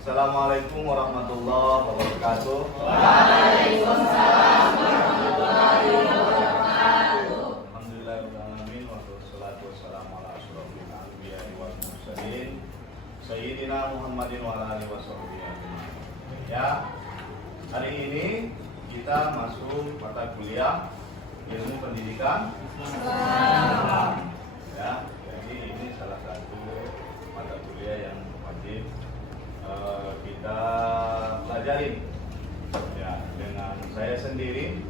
Assalamualaikum warahmatullahi wabarakatuh. Waalaikumsalam warahmatullahi wabarakatuh. Alhamdulillahirrahmanirrahim. Wassalatu wassalamu ala asyrofil anbiya'i wal mursalin Sayyidina Muhammadin wa ala alihi washabbihi ajmain. Ya, hari ini kita masuk mata kuliah ilmu pendidikan Islam. Ya, jadi ini salah satu mata kuliah yang wajib kita pelajari. Ya, dengan saya sendiri,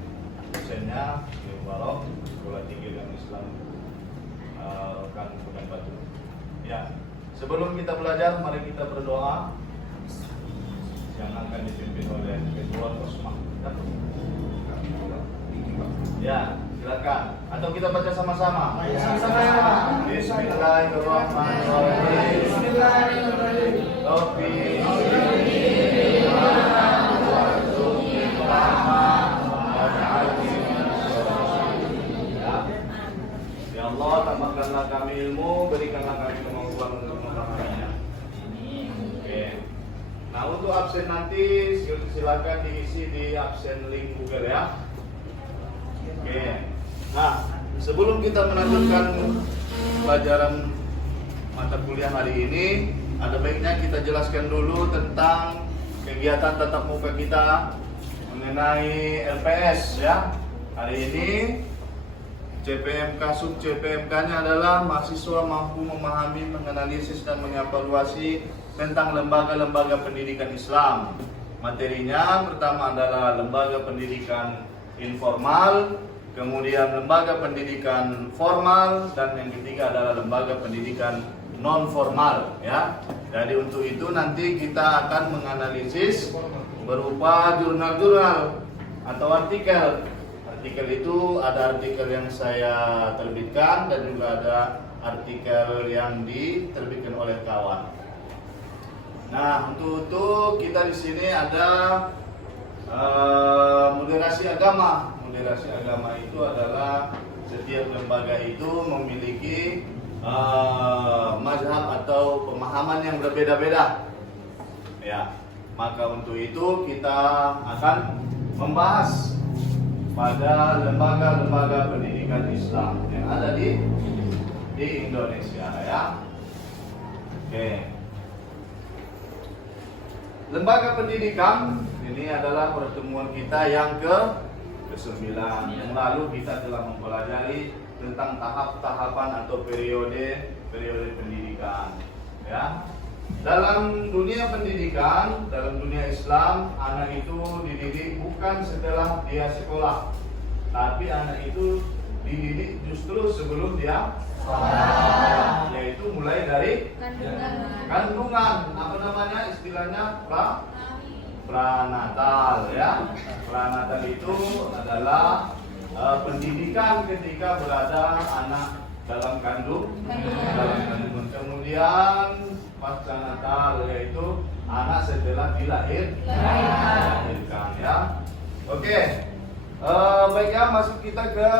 dosennya Mubarak, Sekolah Tinggi Ilmu Islam Kabupaten Batu. Ya, sebelum kita belajar, mari kita berdoa yang akan dipimpin oleh Ketua Kosma. Ya, silakan. Atau kita baca sama-sama. Sama-sama. Bismillahirrahmanirrahim. Bismillahirrahmanirrahim. Taufiq. Ya Allah, tambahkanlah kami ilmu, berikanlah kami kemampuan untuk memahaminya. Oke. Nah, untuk absen nanti silakan diisi di absen link Google ya. Oke. Nah, sebelum kita melanjutkan pelajaran mata kuliah hari ini, ada baiknya kita jelaskan dulu tentang kegiatan tatap muka kita mengenai LPS ya. Hari ini CPMK sub CPMK-nya adalah mahasiswa mampu memahami, menganalisis dan mengevaluasi tentang lembaga-lembaga pendidikan Islam. Materinya pertama adalah lembaga pendidikan informal, kemudian lembaga pendidikan formal, dan yang ketiga adalah lembaga pendidikan non formal ya. Jadi untuk itu nanti kita akan menganalisis berupa jurnal-jurnal atau artikel. Artikel itu ada artikel yang saya terbitkan dan juga ada artikel yang diterbitkan oleh kawan. Nah, untuk itu kita di sini ada moderasi agama. Moderasi agama itu adalah setiap lembaga itu memiliki mazhab atau pemahaman yang berbeda-beda. Ya, maka untuk itu kita akan membahas pada lembaga-lembaga pendidikan Islam yang ada di Indonesia ya. Oke. Lembaga pendidikan ini adalah pertemuan kita yang ke-9. Yang lalu kita telah mempelajari tentang tahap-tahapan atau periode pendidikan ya. Dalam dunia pendidikan, dalam dunia Islam, anak itu dididik bukan setelah dia sekolah, tapi anak itu dididik justru sebelum dia sekolah, yaitu mulai dari kandungan. Apa namanya istilahnya? Pranatal ya. Pranatal itu adalah pendidikan ketika berada anak dalam kandungan. Kemudian pasca natal yaitu anak setelah dilahirkan ya. Oke. Baiknya masuk kita ke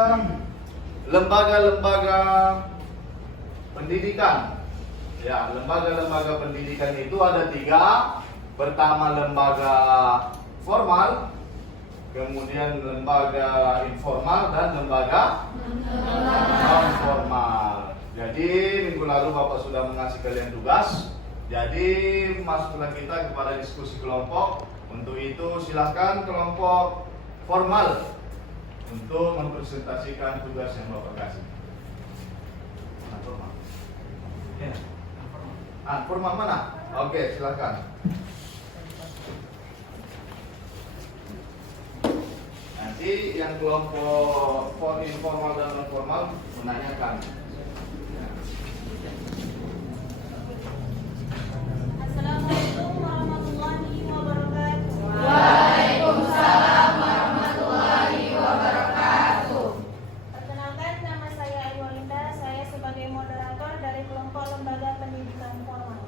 lembaga-lembaga pendidikan. Ya, lembaga-lembaga pendidikan itu ada 3. Pertama lembaga formal, kemudian lembaga informal dan lembaga non formal. Jadi minggu lalu Bapak sudah mengasih kalian tugas. Jadi masuklah kita kepada diskusi kelompok. Untuk itu silakan kelompok formal untuk mempresentasikan tugas yang Bapak kasih. Formal. Ya. Formal mana? Oke, silakan. Nanti yang kelompok informal dan non formal menanyakan. Assalamualaikum warahmatullahi wabarakatuh. Waalaikumsalam warahmatullahi wabarakatuh. Perkenalkan, nama saya Aywalinda. Saya sebagai moderator dari kelompok lembaga pendidikan formal.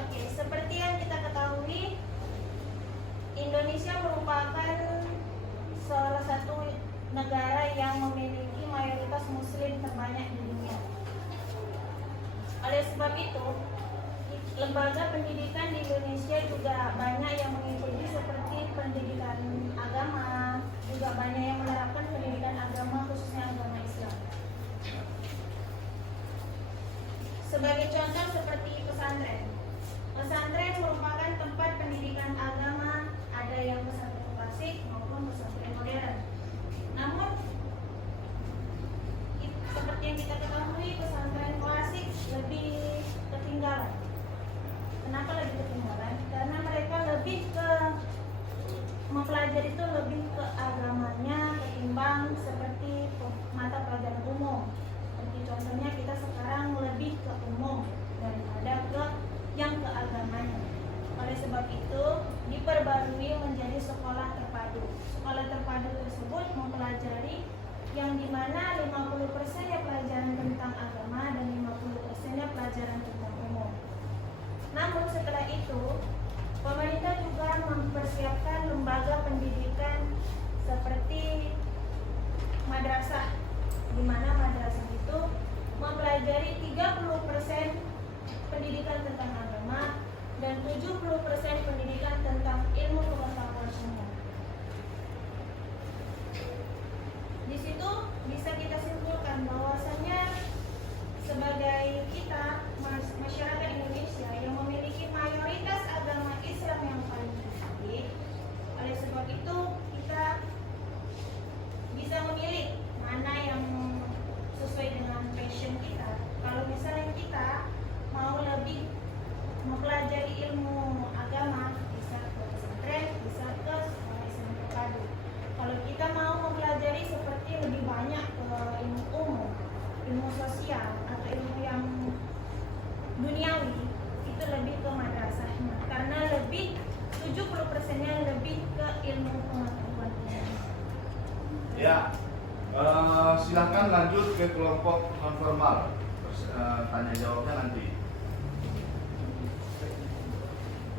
Oke, seperti yang kita ketahui, Indonesia merupakan salah satu negara yang memiliki mayoritas Muslim lembaga pendidikan di Indonesia juga banyak yang mengikuti seperti pendidikan agama, juga banyak yang menerapkan pendidikan agama khususnya agama Islam. Sebagai contoh seperti pesantren. Pesantren merupakan tempat pendidikan agama, ada yang pesantren klasik maupun pesantren modern. Namun seperti yang kita ketahui, pesantren klasik lebih ketinggalan. Kenapa lebih ketinggalan? Karena mereka lebih ke mempelajari itu lebih ke agamanya ketimbang seperti mata pelajaran umum. Seperti contohnya kita sekarang lebih ke umum daripada ke yang ke agamanya. Oleh sebab itu diperbarui menjadi sekolah terpadu. Sekolah terpadu tersebut mempelajari yang dimana 50%-nya pelajaran tentang agama dan 50%-nya pelajaran tentang umum. Namun setelah itu, pemerintah juga mempersiapkan lembaga pendidikan seperti madrasah, di mana madrasah itu mempelajari 30% pendidikan tentang agama dan 70% pendidikan tentang ilmu pengetahuan umum. Di situ bisa kita simpulkan bahwasanya sebagai kita masyarakat Indonesia yang memiliki mayoritas agama Islam yang paling sedikit, oleh sebab itu kita bisa memilih mana yang sesuai dengan passion kita. Kalau misalnya kita mau lebih mempelajari ilmu agama, bisa ke pesantren, bisa ke sekolah Islam terpadu. Kalau kita mau mempelajari seperti lebih banyak ke ilmu umum, ilmu sosial atau ilmu yang duniawi, itu lebih ke madrasahnya karena lebih 70%-nya lebih ke ilmu pengetahuan. Ya, silakan lanjut ke kelompok non formal. Tanya jawabnya nanti.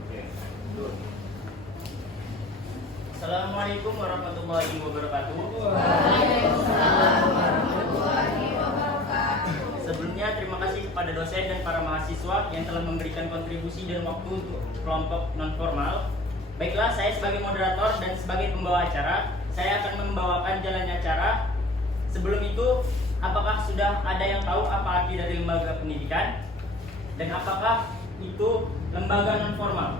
Oke, lanjut. Assalamualaikum warahmatullahi wabarakatuh. Waalaikumsalam warahmatullahi wabarakatuh. Sebelumnya terima kasih kepada dosen dan para mahasiswa yang telah memberikan kontribusi dan waktu untuk kelompok non formal. Baiklah, saya sebagai moderator dan sebagai pembawa acara, saya akan membawakan jalannya acara. Sebelum itu, apakah sudah ada yang tahu apa arti dari lembaga pendidikan? Dan apakah itu lembaga non formal?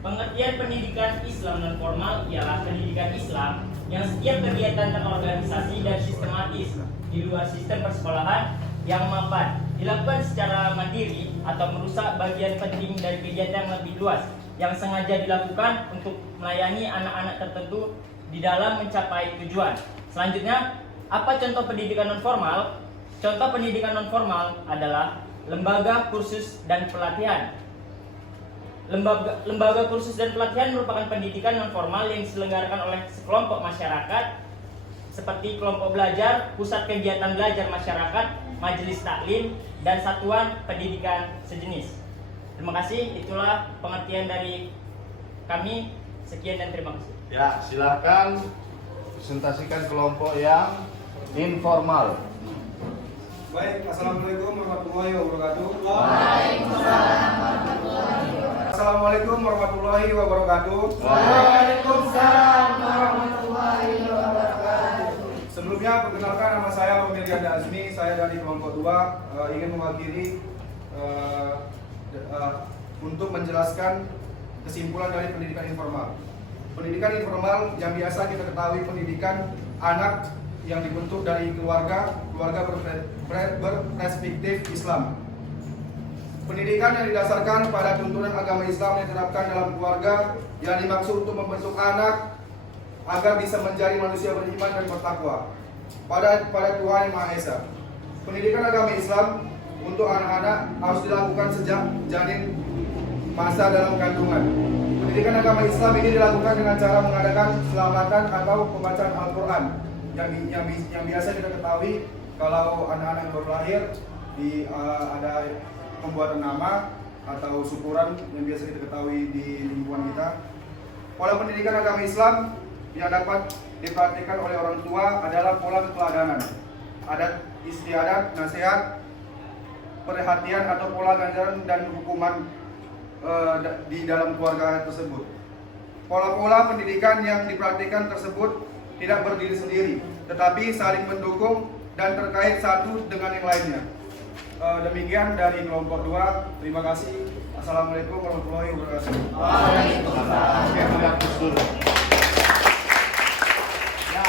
Pengertian pendidikan Islam non formal ialah pendidikan Islam yang setiap kegiatan terorganisasi dan sistematis di luar sistem persekolahan yang mapan, dilakukan secara mandiri atau merusak bagian penting dari kegiatan yang lebih luas yang sengaja dilakukan untuk melayani anak-anak tertentu di dalam mencapai tujuan. Selanjutnya, apa contoh pendidikan non formal? Contoh pendidikan non formal adalah lembaga kursus dan pelatihan. Lembaga kursus dan pelatihan merupakan pendidikan non formal yang diselenggarakan oleh sekelompok masyarakat seperti kelompok belajar, pusat kegiatan belajar masyarakat, majelis taklim, dan satuan pendidikan sejenis. Terima kasih, itulah pengertian dari kami. Sekian dan terima kasih. Ya, silakan presentasikan kelompok yang informal. Baik, Assalamualaikum warahmatullahi wabarakatuh. Waalaikumsalam warahmatullahi wabarakatuh. Assalamualaikum warahmatullahi wabarakatuh. Waalaikumsalam warahmatullahi wabarakatuh. Sebelumnya, perkenalkan nama saya Romelianda Azmi. Saya dari kelompok 2 ingin mewakili untuk menjelaskan kesimpulan dari pendidikan informal. Pendidikan informal yang biasa kita ketahui pendidikan anak yang dibentuk dari keluarga berperspektif Islam. Pendidikan yang didasarkan pada tuntunan agama Islam yang diterapkan dalam keluarga yang dimaksud untuk membentuk anak agar bisa menjadi manusia beriman dan bertakwa pada Tuhan Yang Maha Esa. Pendidikan agama Islam untuk anak-anak harus dilakukan sejak janin masa dalam kandungan. Pendidikan agama Islam ini dilakukan dengan cara mengadakan selamatan atau pembacaan Al-Quran yang biasa kita ketahui kalau anak-anak yang baru lahir ada pembuatan nama atau syukuran yang biasa kita ketahui di lingkungan kita. Pola pendidikan agama Islam yang dapat dipraktikkan oleh orang tua adalah pola keteladanan, adat istiadat, nasihat, perhatian atau pola ganjaran dan hukuman di dalam keluarga tersebut. Pola-pola pendidikan yang dipraktikkan tersebut tidak berdiri sendiri, tetapi saling mendukung dan terkait satu dengan yang lainnya. Demikian dari kelompok 2. Terima kasih. Assalamualaikum warahmatullahi wabarakatuh. Waalaikumsalam. Oke, melihat dulu. Ya,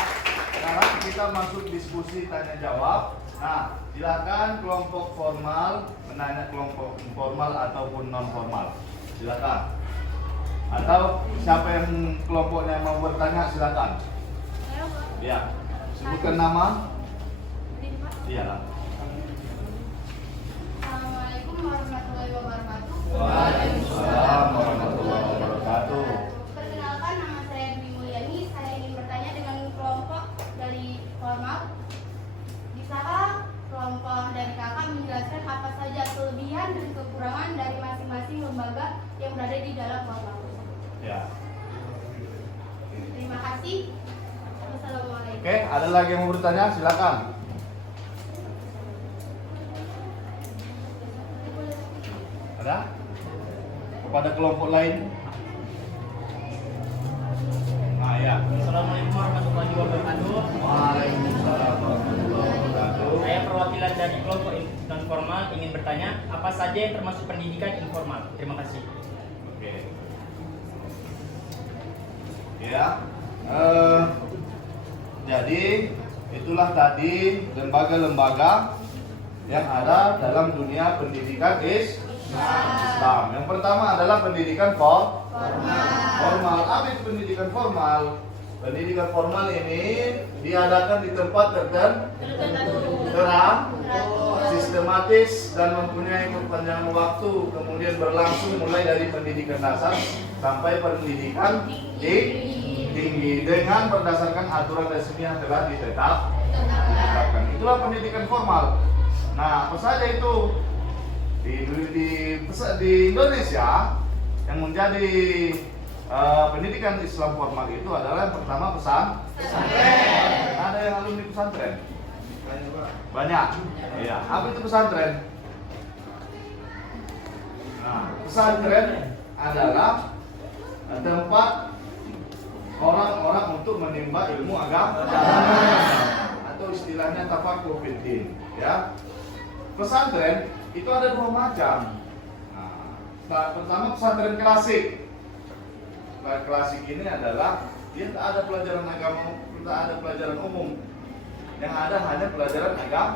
sekarang kita masuk diskusi tanya jawab. Nah, silakan kelompok formal menanya kelompok informal ataupun non formal. Silakan. Atau siapa yang kelompoknya mau bertanya silakan. Saya Pak. Ya, sebutkan nama. Ini Pak. Iyalah. Assalamualaikum warahmatullahi wabarakatuh. Waalaikumsalam warahmatullahi wabarakatuh. Perkenalkan, nama saya Dwi Mulyani. Saya ingin bertanya dengan kelompok dari formal. Bisakah kelompok dari kakak menjelaskan apa saja kelebihan dan kekurangan dari masing-masing lembaga yang berada di dalam formal? Ya. Terima kasih. Wassalamualaikum. Oke, ada lagi yang mau bertanya? Silakan. Ada? Kepada kelompok lain? Nah, ya. Assalamualaikum warahmatullahi wabarakatuh. Waalaikumsalam warahmatullahi wabarakatuh. Saya perwakilan dari kelompok non formal ingin bertanya apa saja yang termasuk pendidikan informal. Terima kasih. Oke. Ya. Jadi itulah tadi lembaga-lembaga yang ada dalam dunia pendidikan Islam. Yang pertama adalah pendidikan formal. Apa itu pendidikan formal? Pendidikan formal ini diadakan di tempat terang, sistematis dan mempunyai perpanjangan waktu, kemudian berlangsung mulai dari pendidikan dasar sampai pendidikan tinggi dengan berdasarkan aturan resmi yang telah ditetapkan. Itulah pendidikan formal. Nah, apa saja itu di Indonesia yang menjadi pendidikan Islam formal itu adalah yang pertama pesantren. Ada yang alumni pesantren? Banyak. Iya. Apa itu pesantren? Nah, pesantren adalah tempat orang-orang untuk menimba ilmu agama atau istilahnya tafaqquh fid din, ya. Pesantren itu ada dua macam. Nah, pertama pesantren klasik. Klasik ini adalah dia tak ada pelajaran agama, tak ada pelajaran umum. Yang ada hanya pelajaran agama.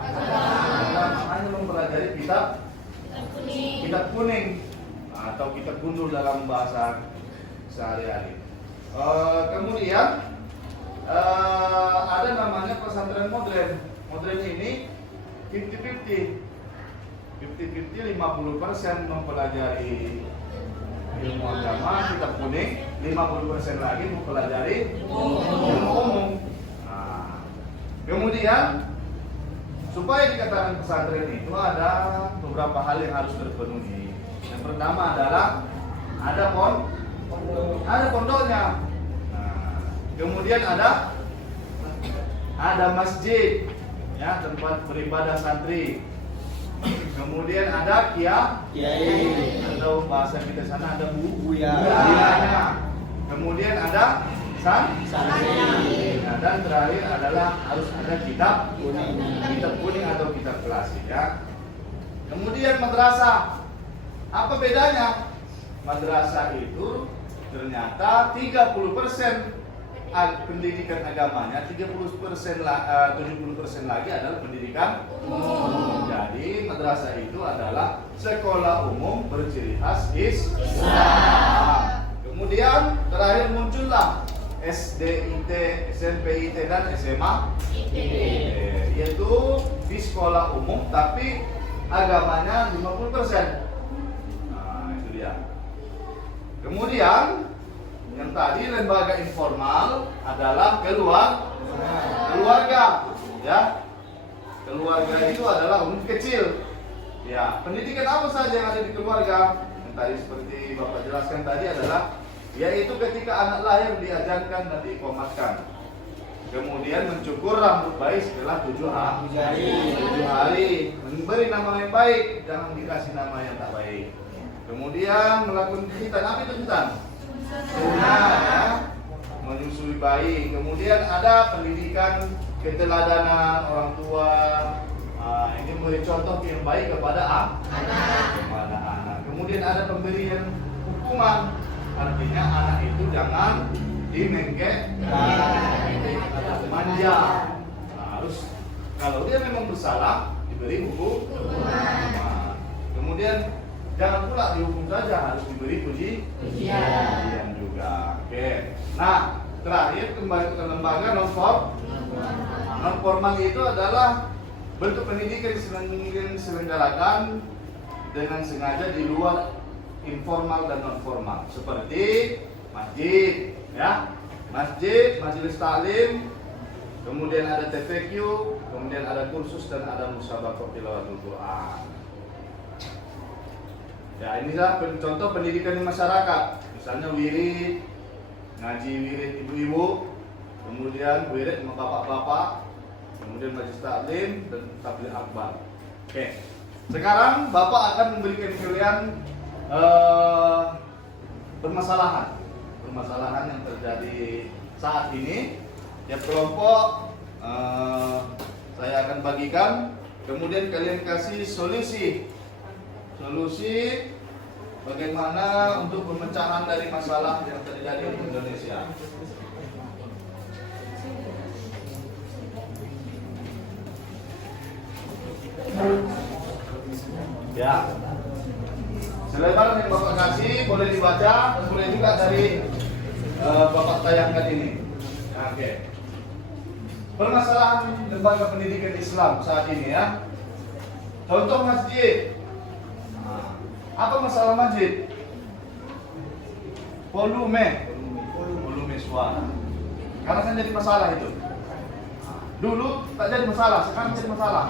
Hanya mempelajari kitab kuning atau kitab gundul dalam bahasa sehari-hari. Kemudian ada namanya pesantren modern. Modern ini 50-50. 50% mempelajari ilmu agama, kitab kuning, 50% lagi mempelajari ilmu umum. Nah, kemudian supaya dikatakan pesantren itu ada beberapa hal yang harus terpenuhi. Yang pertama adalah ada pondoknya. Nah, kemudian ada masjid, ya, tempat beribadah santri. Kemudian ada kiai atau bahasa kita sana ada buyanya. Kemudian ada santri. Nah, dan terakhir adalah harus ada kitab kuning atau kitab klasik, ya. Kemudian madrasah. Apa bedanya? Madrasah itu ternyata 30% pendidikan agamanya, 70% lagi adalah pendidikan umum. Jadi madrasah itu adalah sekolah umum berciri khas Islam. Kemudian terakhir muncullah SD, IT, SMP, IT dan SMA, yaitu di sekolah umum tapi agamanya 50%. Nah, itu dia. Kemudian yang tadi lembaga informal adalah keluarga, ya. Keluarga itu adalah unit kecil. Ya, pendidikan apa saja yang ada di keluarga? Yang tadi seperti Bapak jelaskan tadi adalah yaitu ketika anak lahir diajarkan dan diiqamatkan. Kemudian mencukur rambut bayi setelah 7 hari. Memberi nama yang baik, jangan dikasih nama yang tak baik. Kemudian melakukan khitan. Apa itu khitan? Sunnah ya, menyusui bayi. Kemudian ada pendidikan keteladanan orang tua. Ini memberi contoh yang baik kepada anak. Kemudian ada pemberian hukuman. Artinya anak itu jangan dimengke, manja. Harus kalau dia memang bersalah diberi hukuman. Kemudian jangan pula dihukum saja, harus diberi pujian juga. Oke. Nah, terakhir kembali ke lembaga non formal itu adalah bentuk pendidikan yang diselenggarakan dengan sengaja di luar informal dan non formal, seperti masjid, ya, masjid, majelis taklim, kemudian ada TPQ, kemudian ada kursus dan ada musabaqah tilawatul Quran. Ya, inilah contoh pendidikan di masyarakat. Misalnya wirid, ngaji wirid ibu-ibu, kemudian wirid sama bapak-bapak, kemudian majelis taklim dan tabligh akbar. Oke. Sekarang Bapak akan memberikan kalian permasalahan yang terjadi saat ini. Tiap kelompok saya akan bagikan, kemudian kalian kasih solusi bagaimana untuk pemecahan dari masalah yang terjadi di Indonesia. Ya, selebar yang Bapak kasih boleh dibaca, boleh juga dari Bapak tayangkan ini. Oke. Permasalahan lembaga pendidikan Islam saat ini ya. Contoh masjid. Apa masalah masjid? Volume suara. Karena kan jadi masalah itu. Dulu tak jadi masalah, sekarang jadi masalah.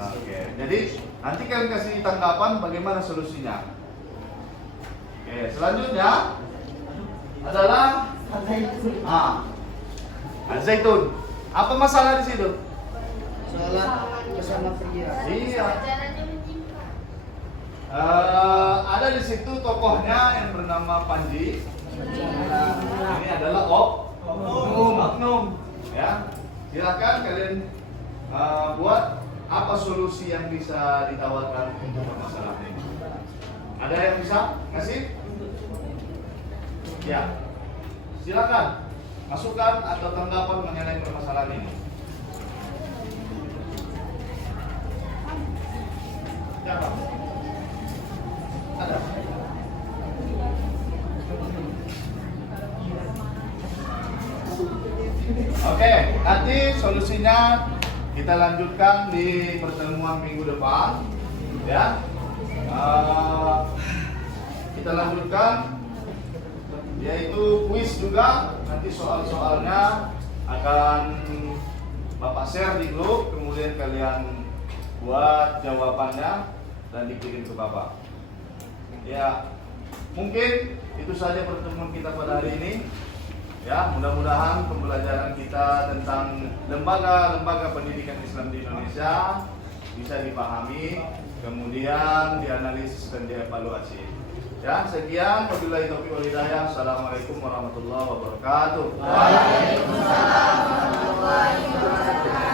Oke. Jadi nanti kalian kasih tanggapan bagaimana solusinya. Oke, selanjutnya adalah Al-Zaitun. Apa masalah di situ? Sholat bersama pria. Iya. Ada di situ tokohnya yang bernama Panji. Ini adalah oknum. Ya, silakan kalian buat apa solusi yang bisa ditawarkan untuk masalah ini. Ada yang bisa ngasih? Ya, silakan masukkan atau tanggapan mengenai permasalahan ini. Siapa? Ada? Oke, nanti solusinya kita lanjutkan di pertemuan minggu depan, ya. Kita lanjutkan, yaitu kuis juga. Nanti soal-soalnya akan Bapak share di grup, kemudian kalian buat jawabannya dan dikirim ke Bapak. Ya, mungkin itu saja pertemuan kita pada hari ini. Ya, mudah-mudahan pembelajaran kita tentang lembaga-lembaga pendidikan Islam di Indonesia bisa dipahami, kemudian dianalisis dan dievaluasi. Ya, sekian. Wabillahi taufiq wal hidayah. Assalamualaikum warahmatullahi wabarakatuh. Waalaikumsalam warahmatullahi wabarakatuh.